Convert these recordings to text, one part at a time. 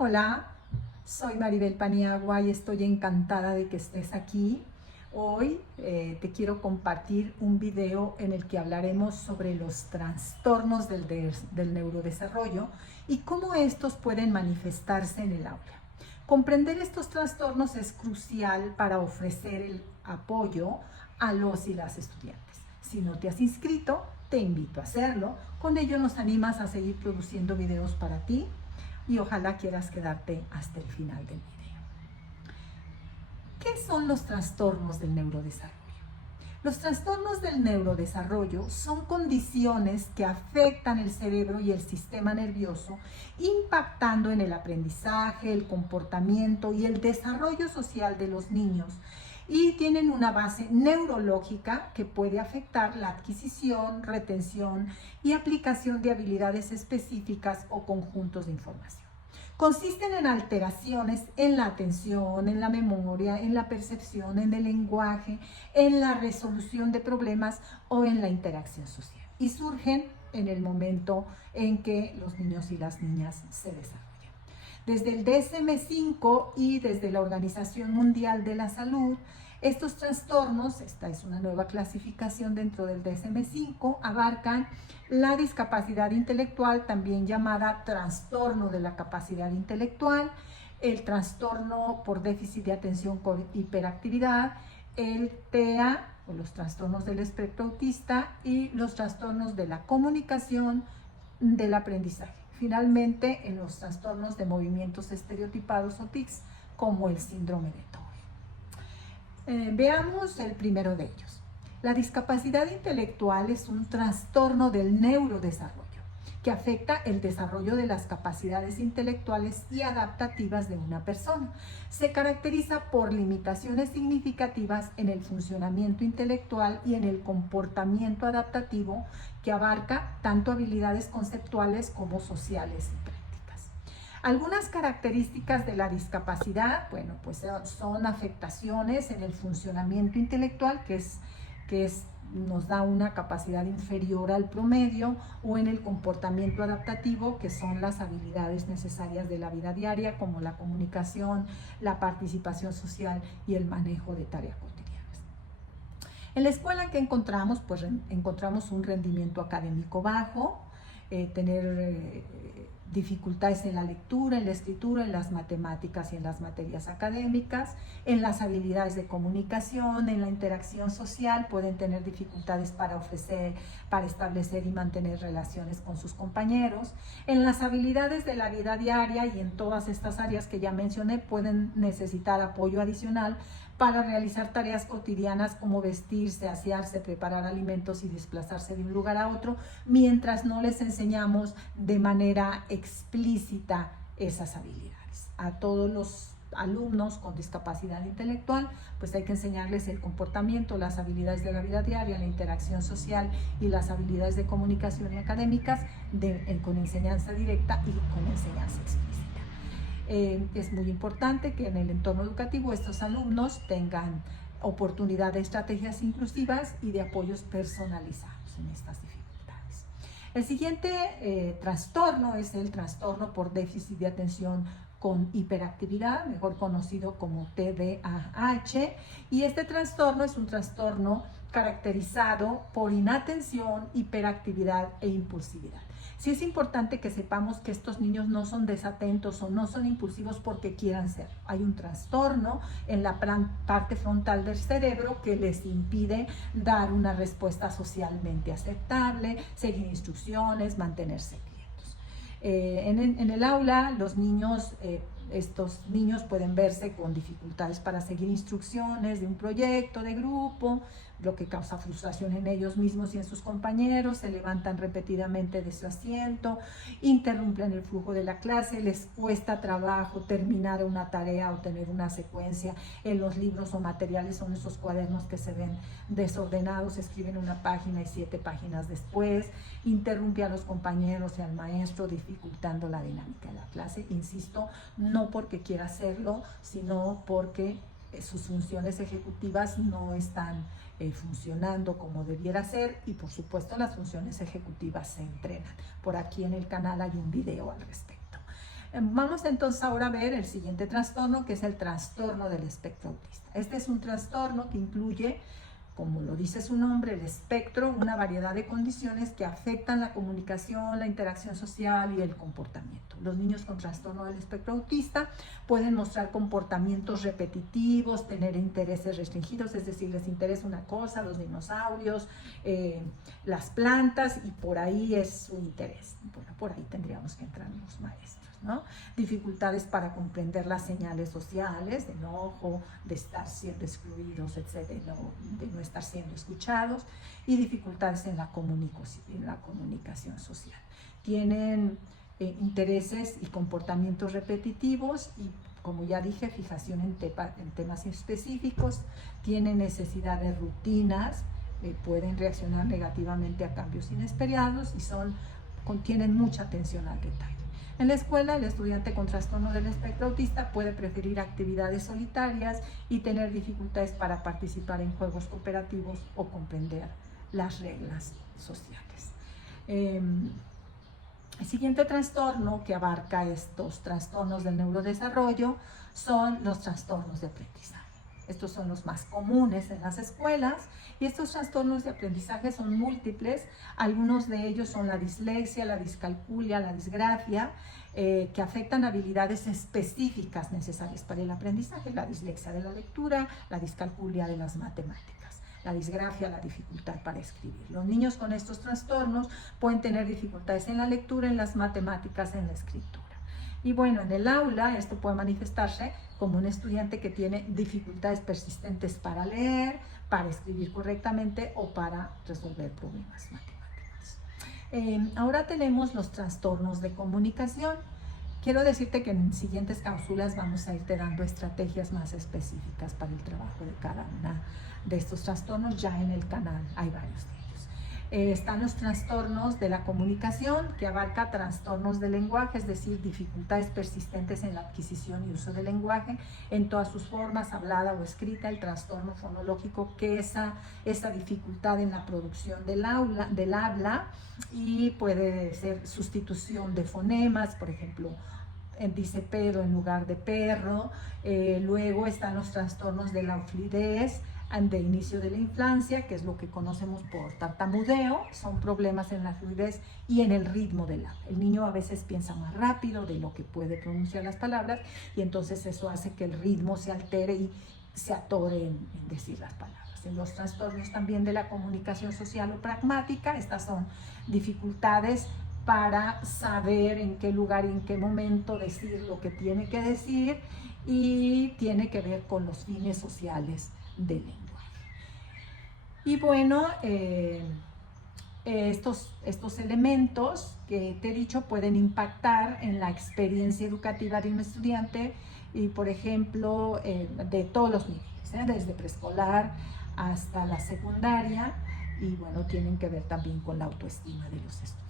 Hola, soy Maribel Paniagua y estoy encantada de que estés aquí. Hoy te quiero compartir un video en el que hablaremos sobre los trastornos del neurodesarrollo y cómo estos pueden manifestarse en el aula. Comprender estos trastornos es crucial para ofrecer el apoyo a los y las estudiantes. Si no te has inscrito, te invito a hacerlo. Con ello nos animas a seguir produciendo videos para ti y ojalá quieras quedarte hasta el final del video. ¿Qué son los trastornos del neurodesarrollo? Los trastornos del neurodesarrollo son condiciones que afectan el cerebro y el sistema nervioso, impactando en el aprendizaje, el comportamiento y el desarrollo social de los niños, y tienen una base neurológica que puede afectar la adquisición, retención y aplicación de habilidades específicas o conjuntos de información. Consisten en alteraciones en la atención, en la memoria, en la percepción, en el lenguaje, en la resolución de problemas o en la interacción social. Y surgen en el momento en que los niños y las niñas se desarrollan. Desde el DSM-5 y desde la Organización Mundial de la Salud, estos trastornos, esta es una nueva clasificación dentro del DSM-5, abarcan la discapacidad intelectual, también llamada trastorno de la capacidad intelectual, el trastorno por déficit de atención con hiperactividad, el TEA, o los trastornos del espectro autista, y los trastornos de la comunicación, del aprendizaje. Finalmente, en los trastornos de movimientos estereotipados o tics, como el síndrome de Tourette. Veamos el primero de ellos. La discapacidad intelectual es un trastorno del neurodesarrollo que afecta el desarrollo de las capacidades intelectuales y adaptativas de una persona. Se caracteriza por limitaciones significativas en el funcionamiento intelectual y en el comportamiento adaptativo, que abarca tanto habilidades conceptuales como sociales y prácticas. Algunas características de la discapacidad, bueno, pues son afectaciones en el funcionamiento intelectual, que nos da una capacidad inferior al promedio, o en el comportamiento adaptativo, que son las habilidades necesarias de la vida diaria, como la comunicación, la participación social y el manejo de tareas cotidianas. En la escuela, ¿qué encontramos? Pues encontramos un rendimiento académico bajo, tener dificultades en la lectura, en la escritura, en las matemáticas y en las materias académicas, en las habilidades de comunicación, en la interacción social, pueden tener dificultades para establecer y mantener relaciones con sus compañeros, en las habilidades de la vida diaria, y en todas estas áreas que ya mencioné pueden necesitar apoyo adicional para realizar tareas cotidianas como vestirse, asearse, preparar alimentos y desplazarse de un lugar a otro, mientras no les enseñamos de manera explícita esas habilidades. A todos los alumnos con discapacidad intelectual, pues hay que enseñarles el comportamiento, las habilidades de la vida diaria, la interacción social y las habilidades de comunicación y académicas con enseñanza directa y con enseñanza explícita. Es muy importante que en el entorno educativo estos alumnos tengan oportunidad de estrategias inclusivas y de apoyos personalizados en estas dificultades. El siguiente trastorno es el trastorno por déficit de atención con hiperactividad, mejor conocido como TDAH, y este trastorno es un trastorno caracterizado por inatención, hiperactividad e impulsividad. Sí es importante que sepamos que estos niños no son desatentos o no son impulsivos porque quieran ser. Hay un trastorno en la parte frontal del cerebro que les impide dar una respuesta socialmente aceptable, seguir instrucciones, mantenerse quietos. En el aula, estos niños pueden verse con dificultades para seguir instrucciones de un proyecto de grupo, lo que causa frustración en ellos mismos y en sus compañeros. Se levantan repetidamente de su asiento, interrumpen el flujo de la clase, les cuesta trabajo terminar una tarea o tener una secuencia en los libros o materiales o en esos cuadernos que se ven desordenados, escriben una página y 7 páginas después, interrumpe a los compañeros y al maestro, dificultando la dinámica de la clase. Insisto, no porque quiera hacerlo, sino porque sus funciones ejecutivas no están funcionando como debiera ser, y por supuesto las funciones ejecutivas se entrenan. Por aquí en el canal hay un video al respecto. Vamos entonces ahora a ver el siguiente trastorno, que es el trastorno del espectro autista. Este es un trastorno que incluye, como lo dice su nombre, el espectro, una variedad de condiciones que afectan la comunicación, la interacción social y el comportamiento. Los niños con trastorno del espectro autista pueden mostrar comportamientos repetitivos, tener intereses restringidos, es decir, les interesa una cosa, los dinosaurios, las plantas, y por ahí es su interés. Bueno, por ahí tendríamos que entrar los maestros, ¿no? Dificultades para comprender las señales sociales, de enojo, de estar siendo excluidos, etcétera, de no estar siendo escuchados, y dificultades en la comunicación social. Tienen intereses y comportamientos repetitivos y, como ya dije, fijación en temas específicos. Tienen necesidad de rutinas, pueden reaccionar negativamente a cambios inesperados y contienen mucha atención al detalle. En la escuela, el estudiante con trastorno del espectro autista puede preferir actividades solitarias y tener dificultades para participar en juegos cooperativos o comprender las reglas sociales. El siguiente trastorno que abarca estos trastornos del neurodesarrollo son los trastornos de aprendizaje. Estos son los más comunes en las escuelas y estos trastornos de aprendizaje son múltiples. Algunos de ellos son la dislexia, la discalculia, la disgrafia, que afectan habilidades específicas necesarias para el aprendizaje. La dislexia de la lectura, la discalculia de las matemáticas, la disgrafia, la dificultad para escribir. Los niños con estos trastornos pueden tener dificultades en la lectura, en las matemáticas, en la escritura. Y bueno, en el aula esto puede manifestarse como un estudiante que tiene dificultades persistentes para leer, para escribir correctamente o para resolver problemas matemáticos. Ahora tenemos los trastornos de comunicación. Quiero decirte que en siguientes cápsulas vamos a irte dando estrategias más específicas para el trabajo de cada una de estos trastornos. Ya en el canal hay varios de ellos. Están los trastornos de la comunicación, que abarca trastornos del lenguaje, es decir, dificultades persistentes en la adquisición y uso del lenguaje en todas sus formas, hablada o escrita. El trastorno fonológico, que esa dificultad en la producción del habla, y puede ser sustitución de fonemas, por ejemplo, dice pedo en lugar de perro. Luego están los trastornos de la fluidez de inicio de la infancia, que es lo que conocemos por tartamudeo. Son problemas en la fluidez y en el ritmo del habla. El niño a veces piensa más rápido de lo que puede pronunciar las palabras y entonces eso hace que el ritmo se altere y se atore en decir las palabras. En los trastornos también de la comunicación social o pragmática, estas son dificultades para saber en qué lugar y en qué momento decir lo que tiene que decir, y tiene que ver con los fines sociales del lenguaje. Y bueno, estos elementos que te he dicho pueden impactar en la experiencia educativa de un estudiante, y por ejemplo, de todos los niveles, desde preescolar hasta la secundaria, y bueno, tienen que ver también con la autoestima de los estudiantes.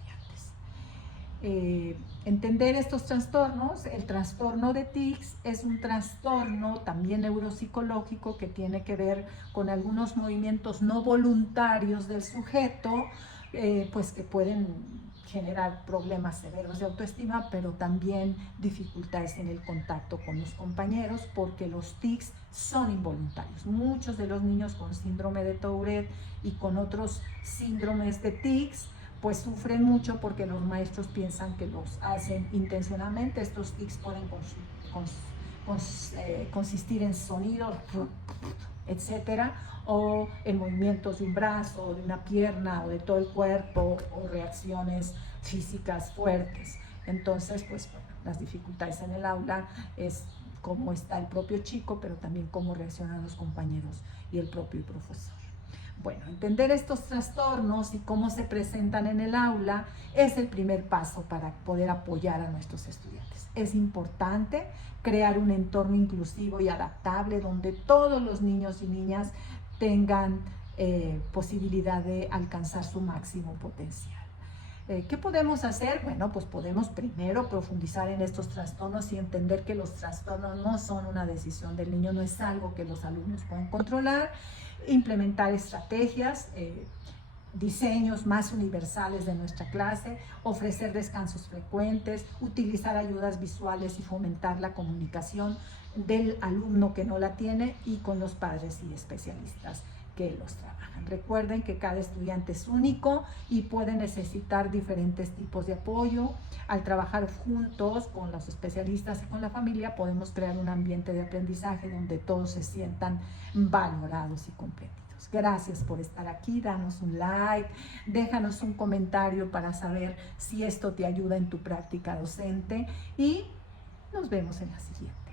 Entender estos trastornos. El trastorno de tics es un trastorno también neuropsicológico que tiene que ver con algunos movimientos no voluntarios del sujeto, pues que pueden generar problemas severos de autoestima, pero también dificultades en el contacto con los compañeros, porque los tics son involuntarios. Muchos de los niños con síndrome de Tourette y con otros síndromes de tics pues sufren mucho porque los maestros piensan que los hacen intencionalmente. Estos tics pueden consistir en sonidos, etcétera, o en movimientos de un brazo, o de una pierna, o de todo el cuerpo, o reacciones físicas fuertes. Entonces, pues bueno, las dificultades en el aula es cómo está el propio chico, pero también cómo reaccionan los compañeros y el propio profesor. Bueno, entender estos trastornos y cómo se presentan en el aula es el primer paso para poder apoyar a nuestros estudiantes. Es importante crear un entorno inclusivo y adaptable donde todos los niños y niñas tengan posibilidad de alcanzar su máximo potencial. ¿Qué podemos hacer? Bueno, pues podemos primero profundizar en estos trastornos y entender que los trastornos no son una decisión del niño, no es algo que los alumnos puedan controlar. Implementar estrategias diseños más universales de nuestra clase, ofrecer descansos frecuentes, utilizar ayudas visuales y fomentar la comunicación del alumno que no la tiene y con los padres y especialistas que los trabajan. Recuerden que cada estudiante es único y puede necesitar diferentes tipos de apoyo. Al trabajar juntos con los especialistas y con la familia, podemos crear un ambiente de aprendizaje donde todos se sientan valorados y comprendidos. Gracias por estar aquí, danos un like, déjanos un comentario para saber si esto te ayuda en tu práctica docente y nos vemos en la siguiente.